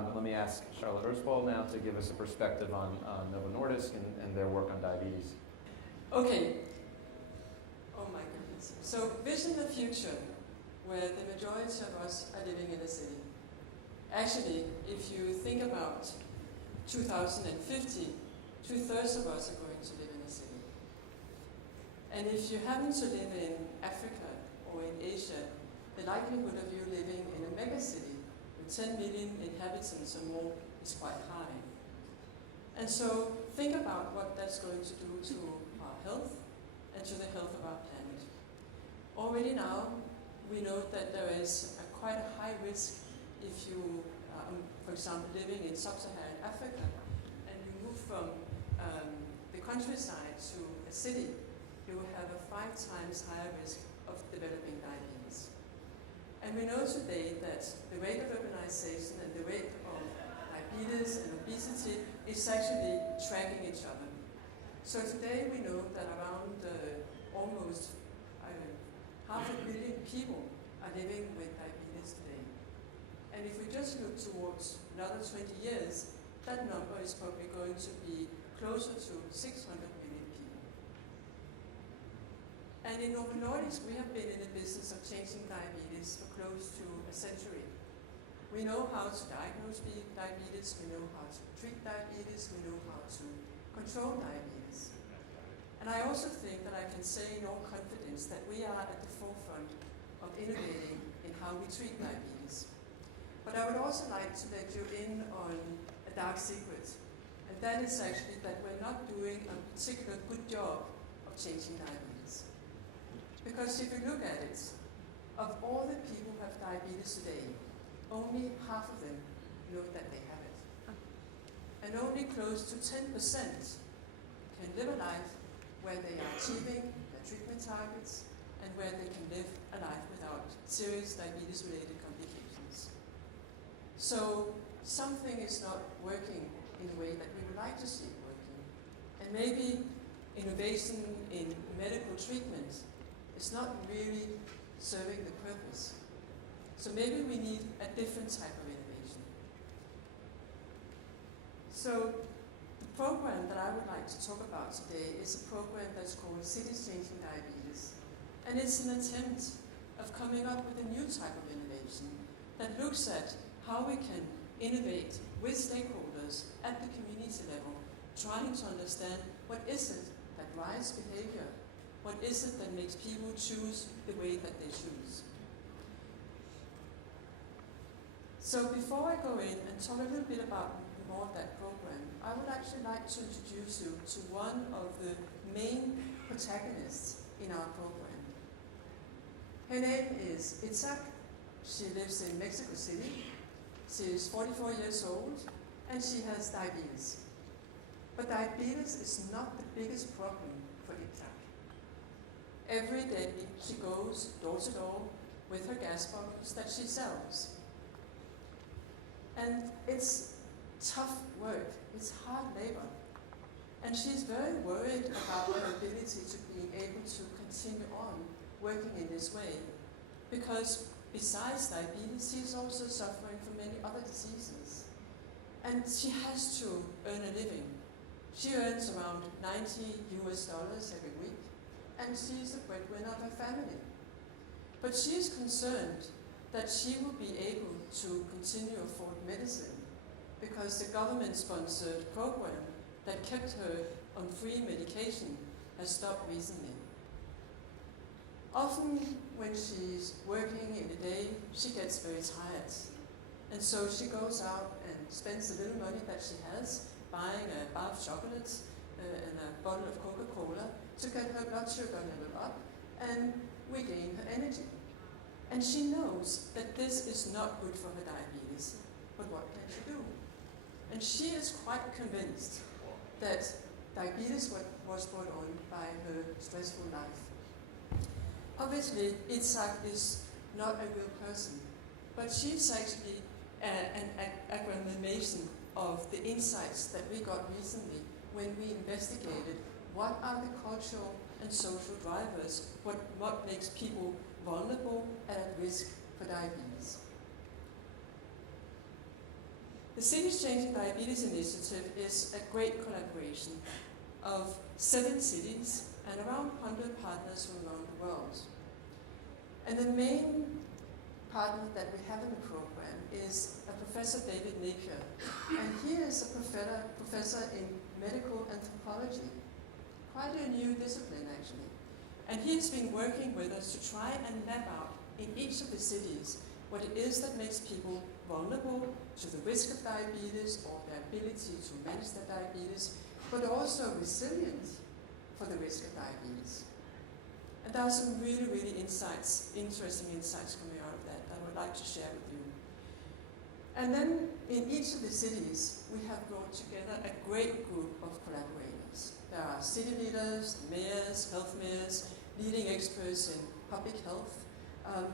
But let me ask Charlotte Ersboll now to give us a perspective on Novo Nordisk and their work on diabetes. Okay. Oh my goodness. So vision the future where the majority of us are living in a city. Actually, if you think about 2050, 2/3 of us are going to live in a city. And if you happen to live in Africa or in Asia, the likelihood of you living in a megacity with 10 million inhabitants or more is quite high. And so think about what that's going to do to our health and to the health of our planet. Already now, we know that there is quite a high risk if you, for example, living in sub-Saharan Africa and you move from the countryside to a city, you will have a 5 times higher risk of developing diabetes. And we know today that the rate of urbanization and the rate of diabetes and obesity is actually tracking each other. So today we know that around almost 500 million people are living with diabetes today. And if we just look towards another 20 years, that number is probably going to be closer to 600 million people. And in Novo Nordisk, we have been in the business of changing diabetes for close to a century. We know how to diagnose diabetes, we know how to treat diabetes, we know how to control diabetes. And I also think that I can say in all confidence that we are at the forefront of innovating in how we treat diabetes. But I would also like to let you in on a dark secret, and that is actually that we're not doing a particular good job of changing diabetes. Because if you look at it, of all the people who have diabetes today, only half of them know that they have it. And only close to 10% can live a life where they are achieving their treatment targets and where they can live a life without serious diabetes-related complications. So something is not working in the way that we would like to see it working. And maybe innovation in medical treatment is not really serving the purpose. So maybe we need a different type of innovation. So the program that I would like to talk about today is a program that's called Cities Changing Diabetes. And it's an attempt of coming up with a new type of innovation that looks at how we can innovate with stakeholders at the community level, trying to understand what is it that drives behavior, what is it that makes people choose the way that they choose. So before I go in and talk a little bit about more of that program, I would actually like to introduce you to one of the main protagonists in our program. Her name is Itzhak. She lives in Mexico City. She is 44 years old and she has diabetes. But diabetes is not the biggest problem for Itzhak. Every day she goes door to door with her gas bottles that she sells. And it's tough work, it's hard labor. And she's very worried about her ability to being able to continue on working in this way. Because besides diabetes, she's also suffering from many other diseases. And she has to earn a living. She earns around $90 every week, and she's the breadwinner of her family. But she's concerned that she will be able to continue to afford medicine because the government-sponsored program that kept her on free medication has stopped recently. Often when she's working in the day, she gets very tired. And so she goes out and spends the little money that she has buying a bar of chocolates and a bottle of Coca-Cola to get her blood sugar level up and regain her energy. And she knows that this is not good for her diabetes, but what can she do? And she is quite convinced that diabetes was brought on by her stressful life. Obviously, Itzhak is not a real person, but she's actually an agglomeration of the insights that we got recently when we investigated what are the cultural and social drivers, what makes people vulnerable and at risk for diabetes. The Cities Changing Diabetes Initiative is a great collaboration of 7 cities and around 100 partners from around the world. And the main partner that we have in the program is a Professor David Napier, and he is a professor in medical anthropology, quite a new discipline actually. And he's been working with us to try and map out in each of the cities what it is that makes people vulnerable to the risk of diabetes or their ability to manage their diabetes, but also resilient for the risk of diabetes. And there are some really, really interesting insights coming out of that I would like to share with you. And then in each of the cities, we have brought together a great group of collaborators. There are city leaders, mayors, health mayors, leading experts in public health,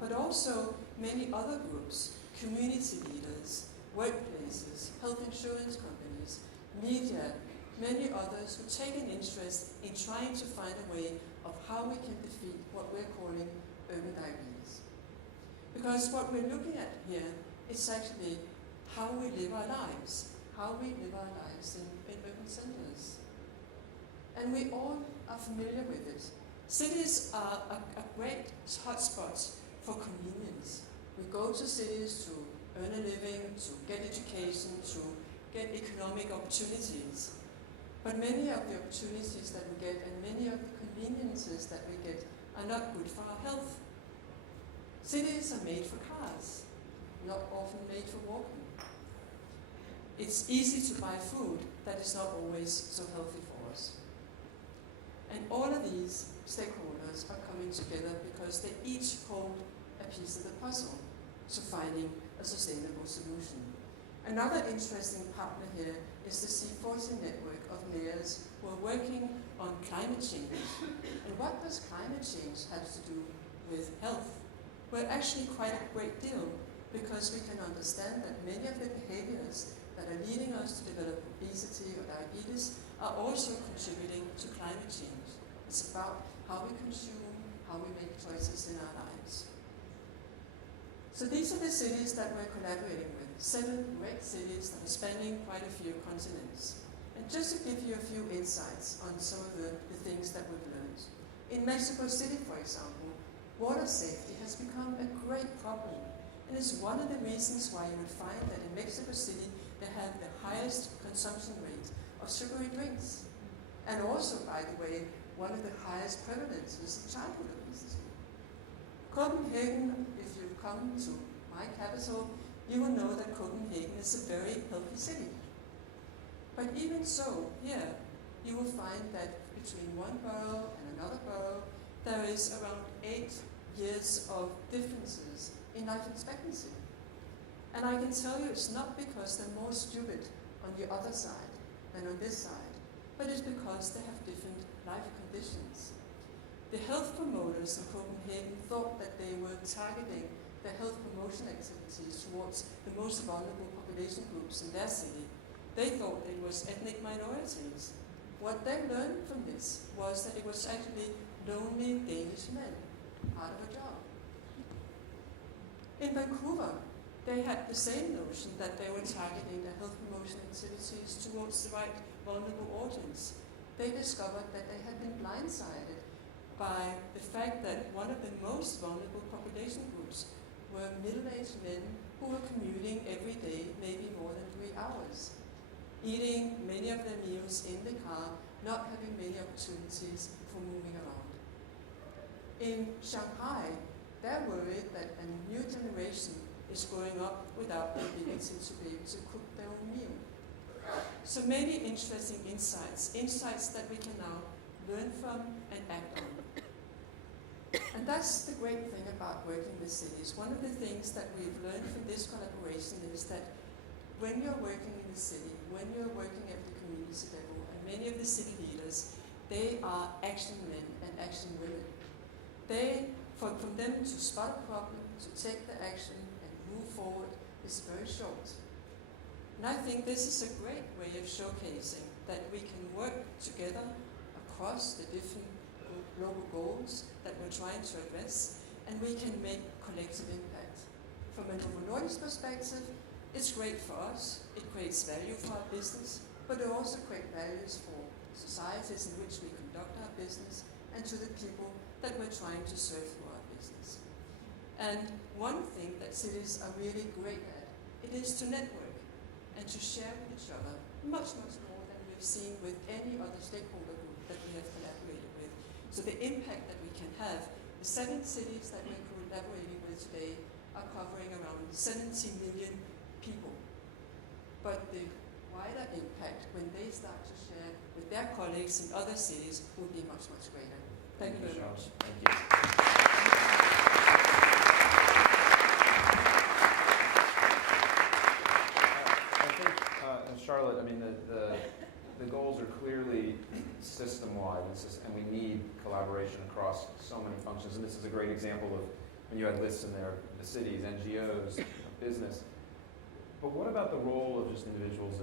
but also many other groups, community leaders, workplaces, health insurance companies, media, many others who take an interest in trying to find a way of how we can defeat what we're calling urban diabetes. Because what we're looking at here is actually how we live our lives, in urban centers. And we all are familiar with it. Cities are a great hotspot for convenience. We go to cities to earn a living, to get education, to get economic opportunities. But many of the opportunities that we get and many of the conveniences that we get are not good for our health. Cities are made for cars, not often made for walking. It's easy to buy food that is not always so healthy for us. And all of these stakeholders are coming together because they each hold a piece of the puzzle to finding a sustainable solution. Another interesting partner here is the C40 network of mayors who are working on climate change. And what does climate change have to do with health? Well, actually quite a great deal, because we can understand that many of the behaviors that are leading us to develop obesity or diabetes are also contributing to climate change. It's about how we consume, how we make choices in our lives. So these are the cities that we're collaborating with, 7 great cities that are spanning quite a few continents. And just to give you a few insights on some of the things that we've learned. In Mexico City, for example, water safety has become a great problem. And it's one of the reasons why you would find that in Mexico City they have the highest consumption rate of sugary drinks. And also, by the way, one of the highest prevalences of childhood obesity. Copenhagen, if you come to my capital, you will know that Copenhagen is a very healthy city. But even so, here, you will find that between one borough and another borough, there is around 8 years of differences in life expectancy. And I can tell you it's not because they're more stupid on the other side than on this side, but it's because they have different life conditions. The health promoters in Copenhagen thought that they were targeting their health promotion activities towards the most vulnerable population groups in their city. They thought it was ethnic minorities. What they learned from this was that it was actually lonely Danish men out of a job. In Vancouver, they had the same notion that they were targeting their health promotion activities towards the right vulnerable audience. They discovered that they had been blindsided by the fact that one of the most vulnerable population groups were middle-aged men who were commuting every day, maybe more than 3 hours, eating many of their meals in the car, not having many opportunities for moving around. In Shanghai, they're worried that a new generation is growing up without the ability to be able to cook their own meal. So many interesting insights that we can now learn from and act on. And that's the great thing about working with cities. One of the things that we've learned from this collaboration is that when you're working in the city, when you're working at the community level, and many of the city leaders, they are action men and action women. From them to spot a problem, to take the action and move forward is very short. And I think this is a great way of showcasing that we can work together across the different global goals that we're trying to address, and we can make collective impact. From a Novo Nordisk perspective, It's great for us, it creates value for our business, but it also creates values for societies in which we conduct our business and to the people that we're trying to serve through our business. And one thing that cities are really great at, it is to network and to share with each other much, much more than we've seen with any other stakeholder group that we have collaborated with. So the impact that we can have, the 7 cities that we're collaborating with today are covering around 70 million people. But the wider impact when they start to share with their colleagues in other cities will be much, much greater. Thank you very much. Thank you. I think, Charlotte, I mean, the goals are clearly system-wide, and we need collaboration across so many functions. And this is a great example of when you had lists in there, the cities, NGOs, business. But what about the role of just individuals